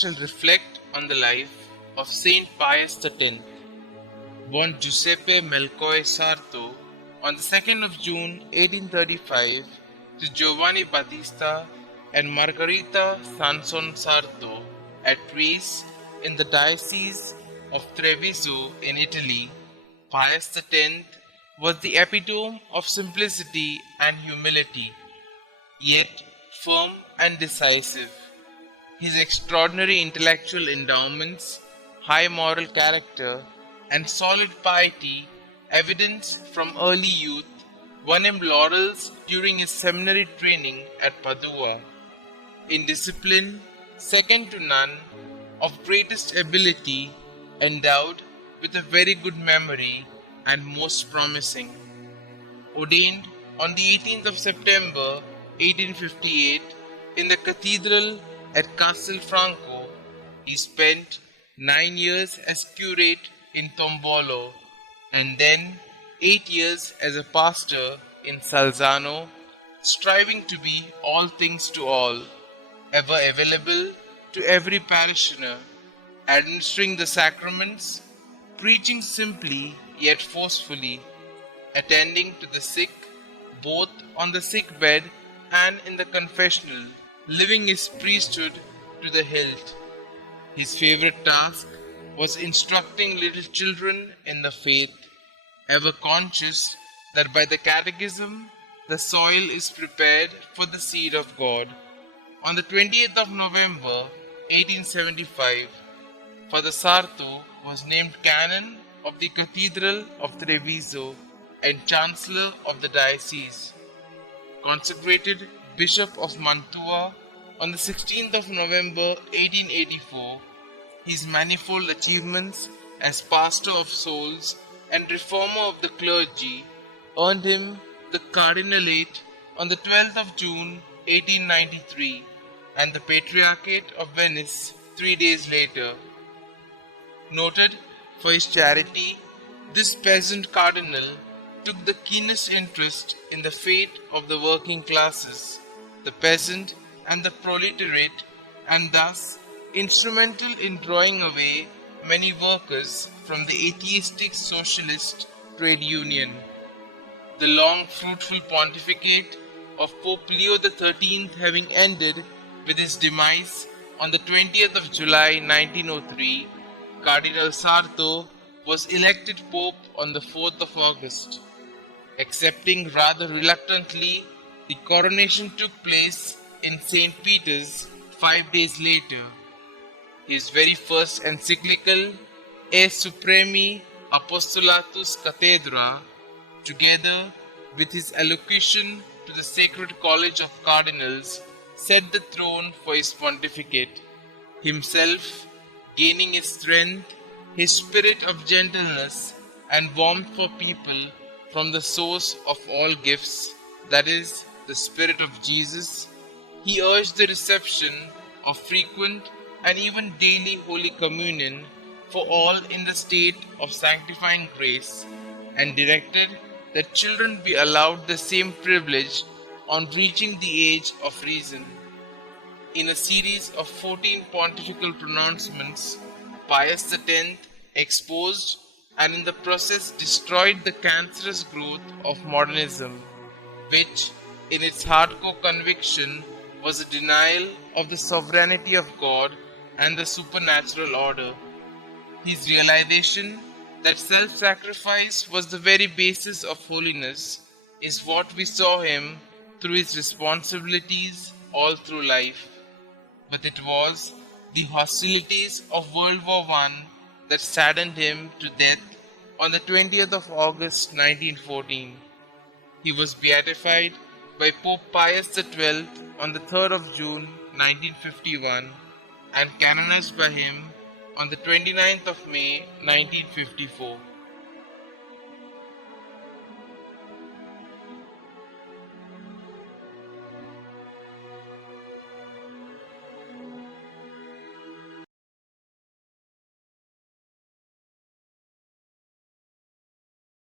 shall reflect on the life of St. Pius X, born Giuseppe Melchiorre Sarto on the 2nd of June 1835 to Giovanni Battista and Margherita Sanson Sarto at Treves in the Diocese of Treviso in Italy. Pius X was the epitome of simplicity and humility, yet firm and decisive. His extraordinary intellectual endowments, high moral character, and solid piety, evidenced from early youth, won him laurels during his seminary training at Padua. In discipline, second to none, of greatest ability, endowed with a very good memory, and most promising. Ordained on the 18th of September 1858 in the cathedral at Castelfranco, he spent 9 years as curate in Tombolo and then 8 years as a pastor in Salzano, striving to be all things to all, ever available to every parishioner, administering the sacraments, preaching simply yet forcefully, attending to the sick both on the sick bed and in the confessional, living his priesthood to the hilt. His favorite task was instructing little children in the faith, ever conscious that by the catechism the soil is prepared for the seed of God. On the 20th of November 1875, Father Sarto was named Canon of the Cathedral of Treviso and Chancellor of the Diocese, consecrated Bishop of Mantua on the 16th of November 1884. His manifold achievements as pastor of souls and reformer of the clergy earned him the cardinalate on the 12th of June 1893 and the Patriarchate of Venice 3 days later. Noted for his charity, this peasant cardinal took the keenest interest in the fate of the working classes, the peasant and the proletariat, and thus instrumental in drawing away many workers from the atheistic socialist trade union. The long fruitful pontificate of Pope Leo XIII having ended with his demise on the 20th of July 1903, Cardinal Sarto was elected Pope on the 4th of August. Accepting rather reluctantly, the coronation took place in St. Peter's 5 days later. His very first encyclical, E Supremi Apostolatus Cathedra, together with his allocution to the Sacred College of Cardinals, set the throne for his pontificate. Himself gaining his strength, his spirit of gentleness and warmth for people from the source of all gifts, that is, the Spirit of Jesus, he urged the reception of frequent and even daily Holy Communion for all in the state of sanctifying grace, and directed that children be allowed the same privilege on reaching the age of reason. In a series of 14 pontifical pronouncements, Pius X exposed and in the process destroyed the cancerous growth of modernism, which, in its hardcore conviction, was a denial of the sovereignty of God and the supernatural order. His realization that self-sacrifice was the very basis of holiness is what we saw him through his responsibilities all through life. But it was the hostilities of World War I that saddened him to death on the 20th of August 1914. He was beatified by Pope Pius XII on the 3rd of June 1951 and canonized by him on the 29th of May 1954.